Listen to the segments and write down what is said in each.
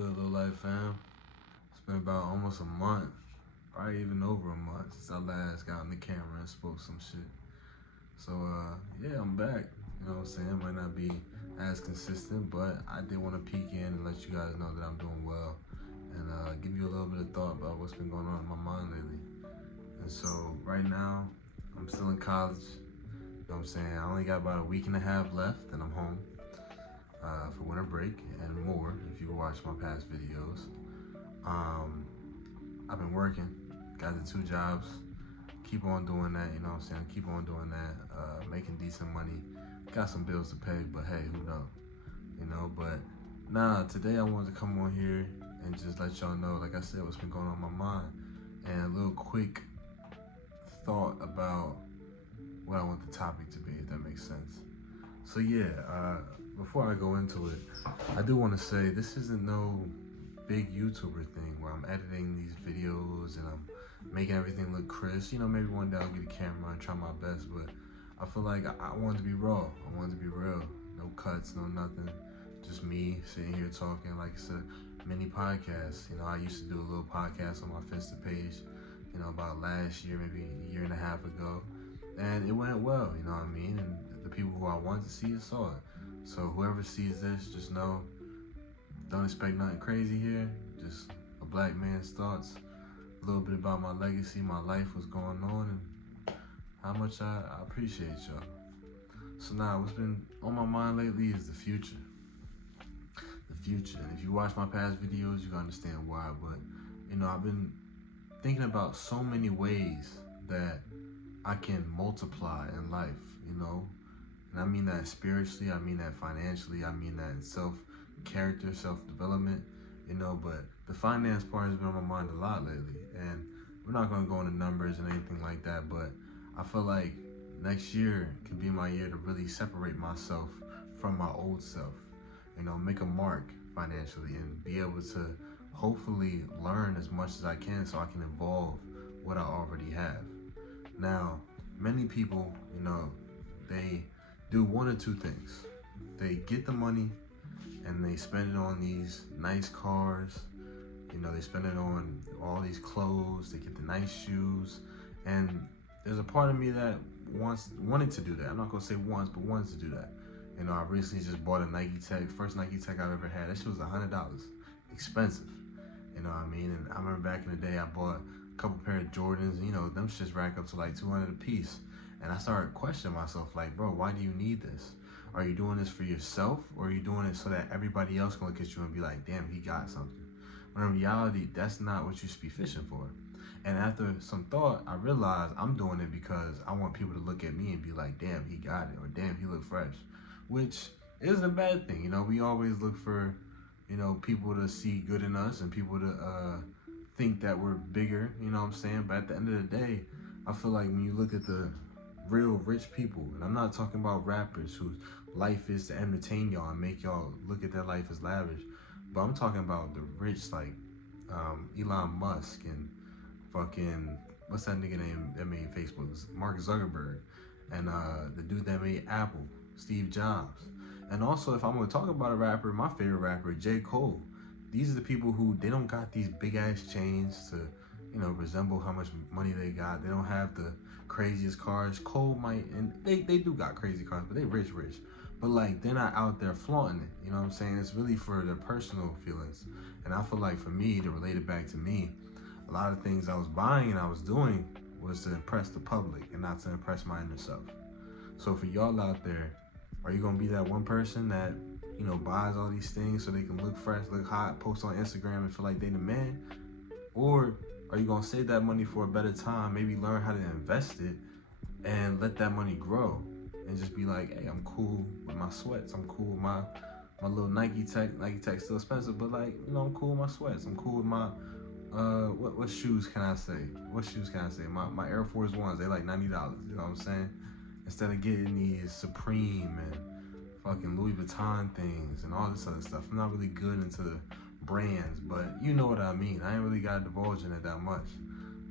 good, Little Life fam? It's been about almost a month, probably even over a month since I last got on the camera and spoke some shit. So, yeah, I'm back. You know what I'm saying? Might not be as consistent, but I did want to peek in and let you guys know that I'm doing well and give you a little bit of thought about what's been going on in my mind lately. And so, right now, I'm still in college. You know what I'm saying? I only got about a week and a half left, and I'm home for winter break and more if you watch my past videos. I've been working, got the 2 jobs, keep on doing that, you know what I'm saying? Keep on doing that, making decent money, got some bills to pay, but hey, who knows, you know? But nah, today I wanted to come on here and just let y'all know, like I said, what's been going on in my mind, and a little quick thought about what I want the topic to be, if that makes sense. So yeah, before I go into it, I do want to say this isn't no big YouTuber thing where I'm editing these videos and I'm making everything look crisp. You know, maybe one day I'll get a camera and try my best, but I feel like I want it to be raw. I want it to be real. No cuts, no nothing. Just me sitting here talking like it's a mini podcast. You know, I used to do a little podcast on my Finsta page, you know, about last year, maybe a year and a half ago. And it went well, you know what I mean? And the people who I wanted to see it saw it. So whoever sees this, just know, don't expect nothing crazy here. Just a black man's thoughts, a little bit about my legacy, my life, what's going on, and how much I appreciate y'all. So now, what's been on my mind lately is the future. The future. And if you watch my past videos, you can understand why. But, you know, I've been thinking about so many ways that I can multiply in life, you know? And I mean that spiritually, I mean that financially, I mean that in self-character, self-development, you know, but the finance part has been on my mind a lot lately. And we're not gonna go into numbers and anything like that, but I feel like next year can be my year to really separate myself from my old self, you know, make a mark financially and be able to hopefully learn as much as I can so I can evolve what I already have. Now, many people, you know, they do one or two things. They get the money and they spend it on these nice cars. You know, they spend it on all these clothes. They get the nice shoes. And there's a part of me that wanted to do that. I'm not gonna say once, but wanted to do that. You know, I recently just bought a Nike Tech, first Nike Tech I've ever had. That shit was $100, expensive. You know what I mean? And I remember back in the day, I bought a couple pair of Jordans. And, you know, them shits rack up to like 200 a piece. And I started questioning myself, like, bro, why do you need this? Are you doing this for yourself, or are you doing it so that everybody else can look at you and be like, damn, he got something? When in reality, that's not what you should be fishing for. And after some thought, I realized I'm doing it because I want people to look at me and be like, damn, he got it, or damn, he look fresh, which isn't a bad thing. You know, we always look for, you know, people to see good in us and people to think that we're bigger, you know what I'm saying? But at the end of the day, I feel like when you look at the real rich people, and I'm not talking about rappers whose life is to entertain y'all and make y'all look at their life as lavish, but I'm talking about the rich, like Elon Musk and fucking, what's that nigga name that made Facebook? Mark Zuckerberg, and the dude that made Apple, Steve Jobs. And also, if I'm gonna talk about a rapper, my favorite rapper, J. Cole. These are the people who, they don't got these big ass chains to, you know, resemble how much money they got. They don't have the craziest cars. Cole might, and they do got crazy cars, but they rich. But like, they're not out there flaunting it, you know what I'm saying? It's really for their personal feelings. And I feel like for me, to relate it back to me, a lot of things I was buying and I was doing was to impress the public and not to impress my inner self. So for y'all out there, are you gonna be that one person that, you know, buys all these things so they can look fresh, look hot, post on Instagram and feel like they the man? Or are you gonna save that money for a better time, maybe learn how to invest it and let that money grow and just be like, hey, I'm cool with my sweats, I'm cool with my little Nike Tech's still expensive, but like, you know, I'm cool with my sweats, I'm cool with my, what shoes can I say? My Air Force Ones, they like $90, you know what I'm saying? Instead of getting these Supreme and fucking Louis Vuitton things and all this other stuff. I'm not really good into the brands, but you know what I mean. I ain't really got to divulge in it that much.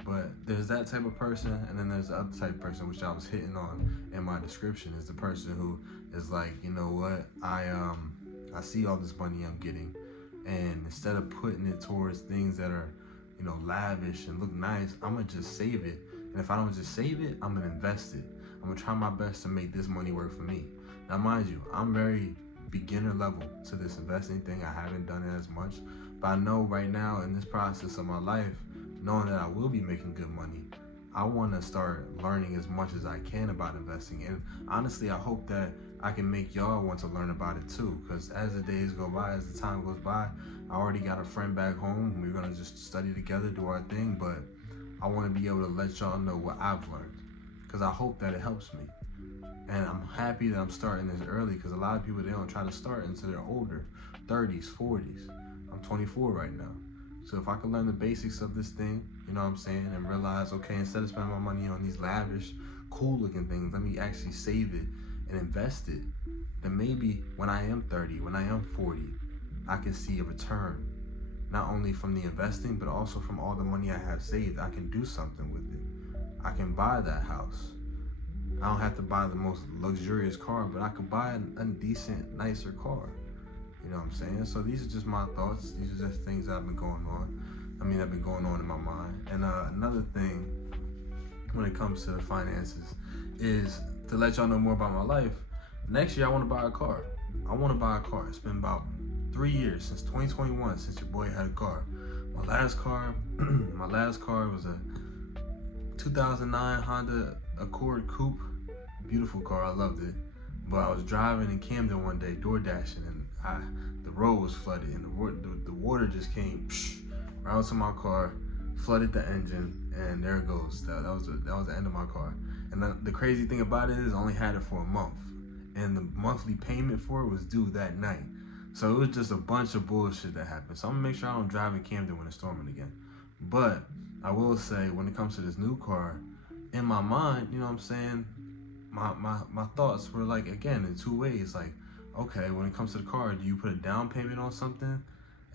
But there's that type of person, and then there's the other type of person, which I was hitting on in my description, is the person who is like, you know what, I see all this money I'm getting, And instead of putting it towards things that are, lavish and look nice, I'm gonna just save it. And if I don't just save it, I'm gonna invest it. I'm gonna try my best to make this money work for me. Now, mind you, I'm very beginner level to this investing thing. I haven't done it as much, but I know right now in this process of my life, knowing that I will be making good money, I want to start learning as much as I can about investing. And honestly, I hope that I can make y'all want to learn about it too, because as the days go by, as the time goes by, I already got a friend back home. We're gonna just study together, do our thing, but I want to be able to let y'all know what I've learned, because I hope that it helps me. And I'm happy that I'm starting this early, because a lot of people, they don't try to start until they're older, 30s, 40s. I'm 24 right now. So if I can learn the basics of this thing, you know what I'm saying, and realize, okay, instead of spending my money on these lavish, cool looking things, let me actually save it and invest it, then maybe when I am 30, when I am 40, I can see a return, not only from the investing, but also from all the money I have saved. I can do something with it. I can buy that house. I don't have to buy the most luxurious car, but I can buy a decent, nicer car. You know what I'm saying? So these are just my thoughts. These are just things that have been going on. Have been going on in my mind. And another thing when it comes to the finances is to let y'all know more about my life. Next year, I want to buy a car. I want to buy a car. It's been about 3 years, since 2021, since your boy had a car. My last car was a 2009 Honda Accord Coupe. Beautiful car, I loved it. But I was driving in Camden one day, door dashing, and the road was flooded, and the water just came right onto my car, flooded the engine, and there it goes. That was the end of my car. And the crazy thing about it is I only had it for a month, and the monthly payment for it was due that night. So it was just a bunch of bullshit that happened. So I'm gonna make sure I don't drive in Camden when it's storming again. But I will say, when it comes to this new car, in my mind, you know what I'm saying, my thoughts were like, again, in two ways. Like, okay, when it comes to the car, do you put a down payment on something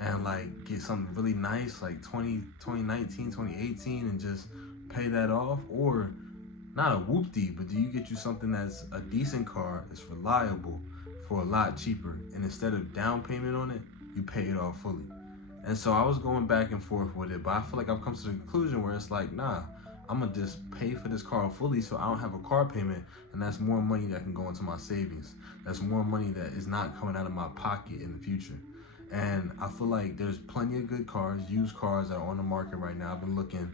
and like get something really nice like 2019, 2018 and just pay that off? Or not a whoopty, but do you get you something that's a decent car, it's reliable, for a lot cheaper, and instead of down payment on it, you pay it off fully? And so I was going back and forth with it, but I feel like I've come to the conclusion where it's like, nah, I'm gonna just pay for this car fully so I don't have a car payment, and that's more money that can go into my savings. That's more money that is not coming out of my pocket in the future. And I feel like there's plenty of good cars, used cars that are on the market right now. I've been looking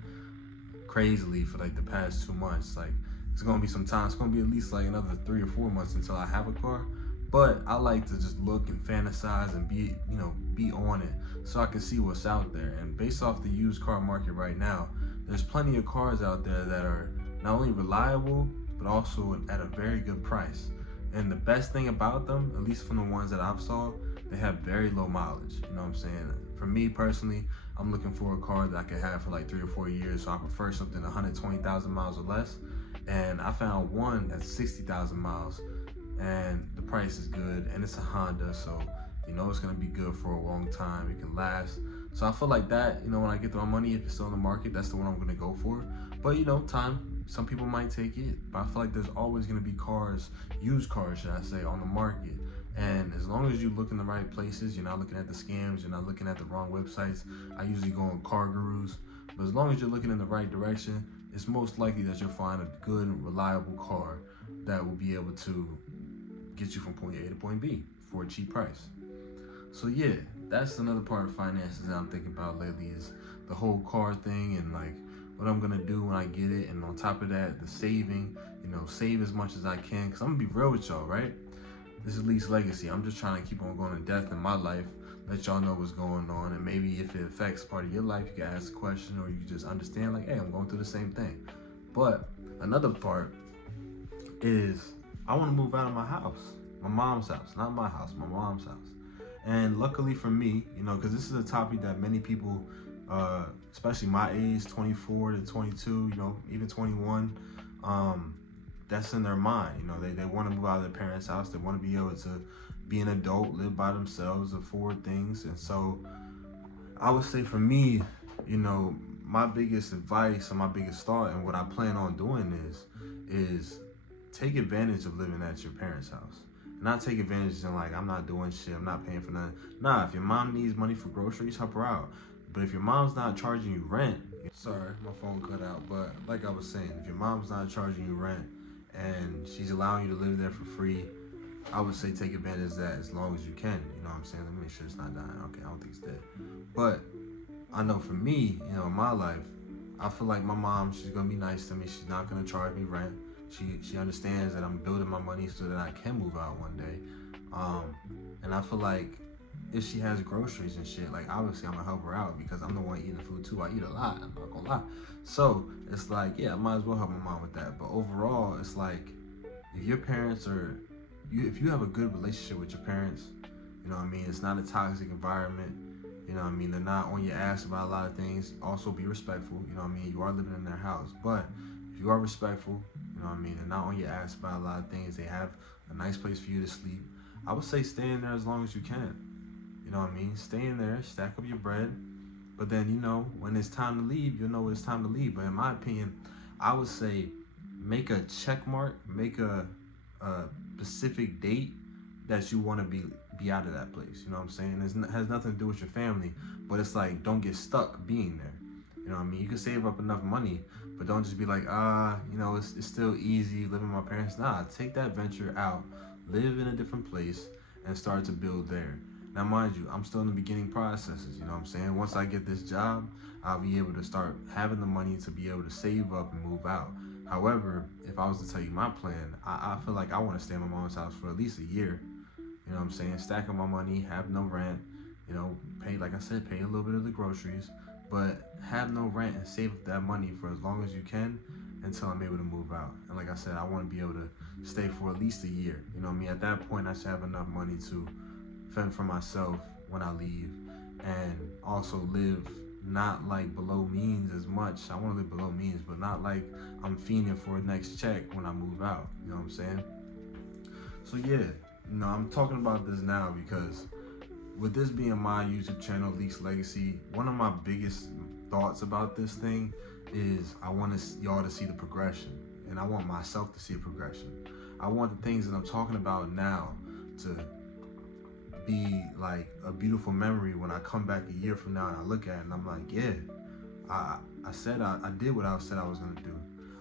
crazily for like the past 2 months. Like, it's gonna be some time. It's gonna be at least like another 3 or 4 months until I have a car. But I like to just look and fantasize and be on it so I can see what's out there. And based off the used car market right now, there's plenty of cars out there that are not only reliable, but also at a very good price. And the best thing about them, at least from the ones that I've saw, they have very low mileage. You know what I'm saying? For me personally, I'm looking for a car that I can have for like 3 or 4 years. So I prefer something 120,000 miles or less. And I found one that's 60,000 miles. And the price is good, and it's a Honda, so it's gonna be good for a long time. It can last. So I feel like that, when I get my money, if it's still on the market, that's the one I'm gonna go for. But time, some people might take it, but I feel like there's always gonna be cars, used cars, should I say, on the market. And as long as you look in the right places, you're not looking at the scams, you're not looking at the wrong websites. I usually go on Car Gurus, but as long as you're looking in the right direction, it's most likely that you'll find a good, reliable car that will be able to get you from point A to point B for a cheap price. So yeah, that's another part of finances that I'm thinking about lately, is the whole car thing and like what I'm gonna do when I get it. And on top of that, the saving, save as much as I can, because I'm gonna be real with y'all, right? This is Lee's legacy. I'm just trying to keep on going to death in my life, let y'all know what's going on, and maybe if it affects part of your life, you can ask a question, or you can just understand like, hey, I'm going through the same thing. But another part is I want to move out of my house, my mom's house, not my house, my mom's house. And luckily for me, because this is a topic that many people, especially my age, 24 to 22, even 21, that's in their mind. They want to move out of their parents' house. They want to be able to be an adult, live by themselves, afford things. And so I would say for me, my biggest advice and my biggest thought and what I plan on doing is take advantage of living at your parents' house. Not take advantage and like, I'm not doing shit, I'm not paying for nothing. Nah, if your mom needs money for groceries, help her out. But if your mom's not charging you rent, sorry, my phone cut out, but like I was saying, if your mom's not charging you rent and she's allowing you to live there for free, I would say take advantage of that as long as you can. You know what I'm saying? Let me make sure it's not dying. Okay, I don't think it's dead. But I know for me, you know, in my life, I feel like my mom, she's gonna be nice to me. She's not gonna charge me rent. She understands that I'm building my money so that I can move out one day. And I feel like if she has groceries and shit, like obviously I'm gonna help her out because I'm the one eating the food too. I eat a lot, I'm not gonna lie. So it's like, yeah, I might as well help my mom with that. But overall, it's like if your parents are, if you have a good relationship with your parents, you know what I mean, it's not a toxic environment. You know what I mean? They're not on your ass about a lot of things. Also be respectful. You know what I mean? You are living in their house. But if you are respectful, you know what I mean, they're not on your ass about a lot of things. They have a nice place for you to sleep. I would say stay in there as long as you can. You know what I mean? Stay in there, stack up your bread. But then, you know, when it's time to leave, you'll know it's time to leave. But in my opinion, I would say make a check mark, make a specific date that you want to be out of that place. You know what I'm saying? It has nothing to do with your family, but it's like, don't get stuck being there. You know what I mean? You can save up enough money, but don't just be like, you know, it's still easy living with my parents. Nah, take that venture out, live in a different place, and start to build there. Now, mind you, I'm still in the beginning processes. You know what I'm saying? Once I get this job, I'll be able to start having the money to be able to save up and move out. However, if I was to tell you my plan, I feel like I want to stay in my mom's house for at least a year. You know what I'm saying? Stack up my money, have no rent, you know, pay, like I said, pay a little bit of the groceries, but have no rent and save up that money for as long as you can until I'm able to move out. And like I said, I want to be able to stay for at least a year. You know what I mean? At that point, I should have enough money to fend for myself when I leave and also live not like below means as much. I want to live below means, but not like I'm fiending for a next check when I move out. You know what I'm saying? So yeah. No, I'm talking about this now because with this being my YouTube channel, Leaks Legacy, one of my biggest thoughts about this thing is I want y'all to see the progression, and I want myself to see a progression. I want the things that I'm talking about now to be like a beautiful memory when I come back a year from now and I look at it and I'm like, yeah, I did what I said I was gonna do.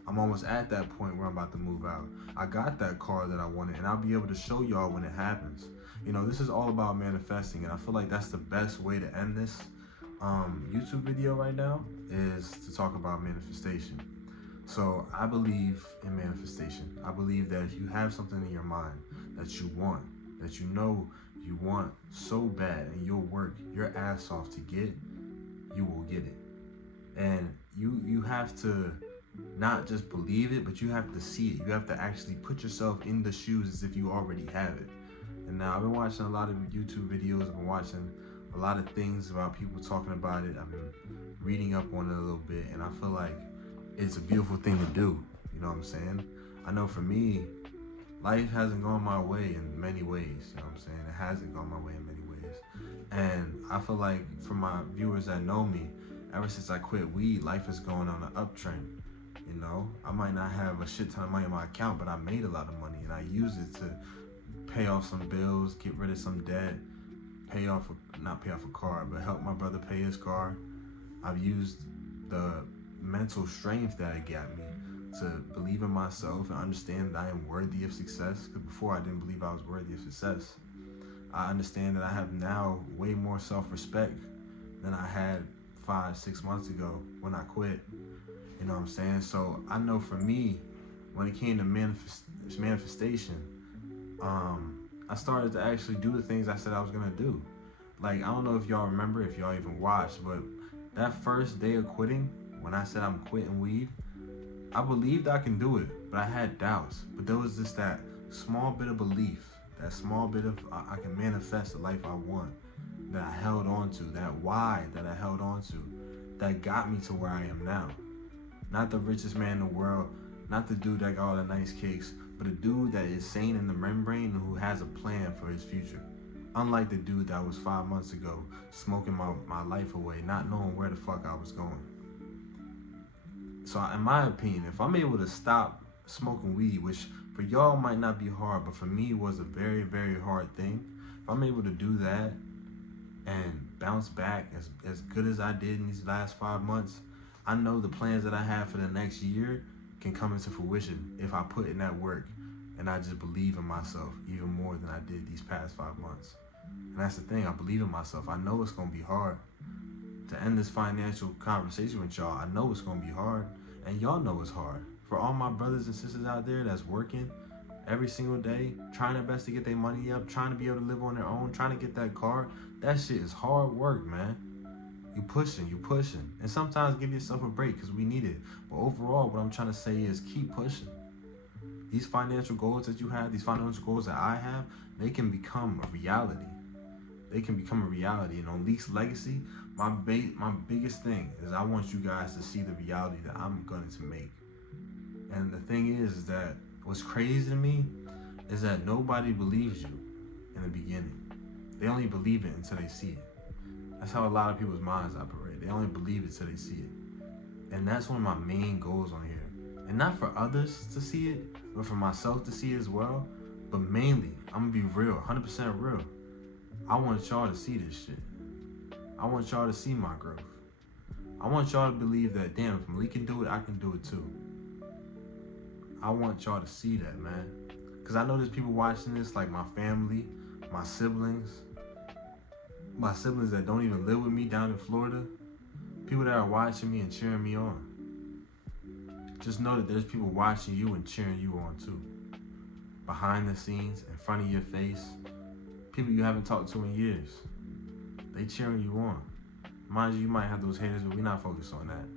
I'm almost at that point where I'm about to move out. I got that car that I wanted, and I'll be able to show y'all when it happens. You know, this is all about manifesting, and I feel like that's the best way to end this YouTube video right now is to talk about manifestation. So I believe in manifestation. I believe that if you have something in your mind that you want, that you know you want so bad, and you'll work your ass off to get, you will get it. And you have to not just believe it, but you have to see it. You have to actually put yourself in the shoes as if you already have it. And now I've been watching a lot of YouTube videos. I've been watching a lot of things about people talking about it. I've been reading up on it a little bit, and I feel like it's a beautiful thing to do. You know what I'm saying? I know for me, life hasn't gone my way in many ways. You know what I'm saying? It hasn't gone my way in many ways. And I feel like for my viewers that know me, ever since I quit weed, life is going on an uptrend. You know, I might not have a shit ton of money in my account, but I made a lot of money, and I use it to pay off some bills, get rid of some debt, not pay off a car, but help my brother pay his car. I've used the mental strength that it got me to believe in myself and understand that I am worthy of success. Because before I didn't believe I was worthy of success. I understand that I have now way more self-respect than I had 5-6 months ago when I quit. You know what I'm saying? So I know for me, when it came to manifestation, I started to actually do the things I said I was gonna do. Like, I don't know if y'all remember, if y'all even watched, but that first day of quitting, when I said I'm quitting weed, I believed I can do it, but I had doubts. But there was just that small bit of belief, that small bit of I can manifest the life I want, that I held on to, that why that I held on to, that got me to where I am now. Not the richest man in the world, not the dude that got all the nice cakes, but a dude that is sane in the membrane and who has a plan for his future. Unlike the dude that was 5 months ago, smoking my life away, not knowing where the fuck I was going. So in my opinion, if I'm able to stop smoking weed, which For y'all, it might not be hard, but for me, it was a very, very hard thing. If I'm able to do that and bounce back as good as I did in these last 5 months, I know the plans that I have for the next year can come into fruition if I put in that work and I just believe in myself even more than I did these past 5 months. And that's the thing, I believe in myself. I know it's gonna be hard. To end this financial conversation with y'all, I know it's gonna be hard, and y'all know it's hard. For all my brothers and sisters out there that's working every single day, trying their best to get their money up, trying to be able to live on their own, trying to get that car, that shit is hard work, man. You pushing. And sometimes give yourself a break because we need it. But overall, what I'm trying to say is keep pushing. These financial goals that you have, these financial goals that I have, they can become a reality. They can become a reality. And on Leaks Legacy, my biggest thing is I want you guys to see the reality that I'm going to make. And the thing is that what's crazy to me is that nobody believes you in the beginning. They only believe it until they see it. That's how a lot of people's minds operate. They only believe it till they see it. And that's one of my main goals on here. And not for others to see it, but for myself to see it as well. But mainly, I'm gonna be real, 100% real. I want y'all to see this shit. I want y'all to see my growth. I want y'all to believe that, damn, if Malik can do it, I can do it too. I want y'all to see that, man. Because I know there's people watching this, like my family, my siblings that don't even live with me down in Florida, people that are watching me and cheering me on. Just know that there's people watching you and cheering you on too. Behind the scenes, in front of your face, people you haven't talked to in years. They cheering you on. Mind you, you might have those haters, but we're not focused on that.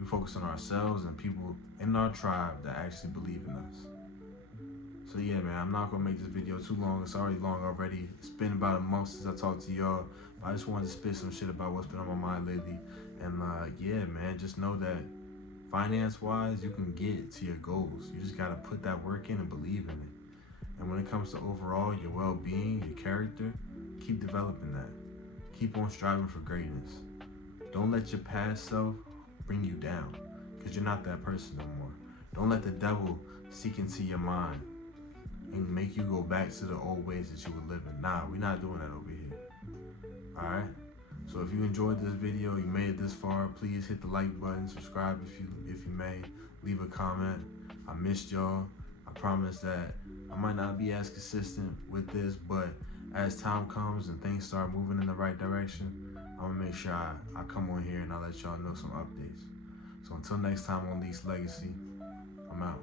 We focus on ourselves and people in our tribe that actually believe in us. So yeah, man, I'm not gonna make this video too long. It's already long already. It's been about a month since I talked to y'all. But I just wanted to spit some shit about what's been on my mind lately. And yeah, man, just know that finance-wise, you can get to your goals. You just gotta put that work in and believe in it. And when it comes to overall your well-being, your character, keep developing that. Keep on striving for greatness. Don't let your past self bring you down, because you're not that person no more. Don't let the devil seek into your mind and make you go back to the old ways that you were living. Nah, we're not doing that over here. Alright? So if you enjoyed this video, you made it this far, please hit the like button, subscribe if you may, leave a comment. I missed y'all. I promise that I might not be as consistent with this, but as time comes and things start moving in the right direction, I'm gonna make sure I come on here and I'll let y'all know some updates. So until next time on Leaks Legacy, I'm out.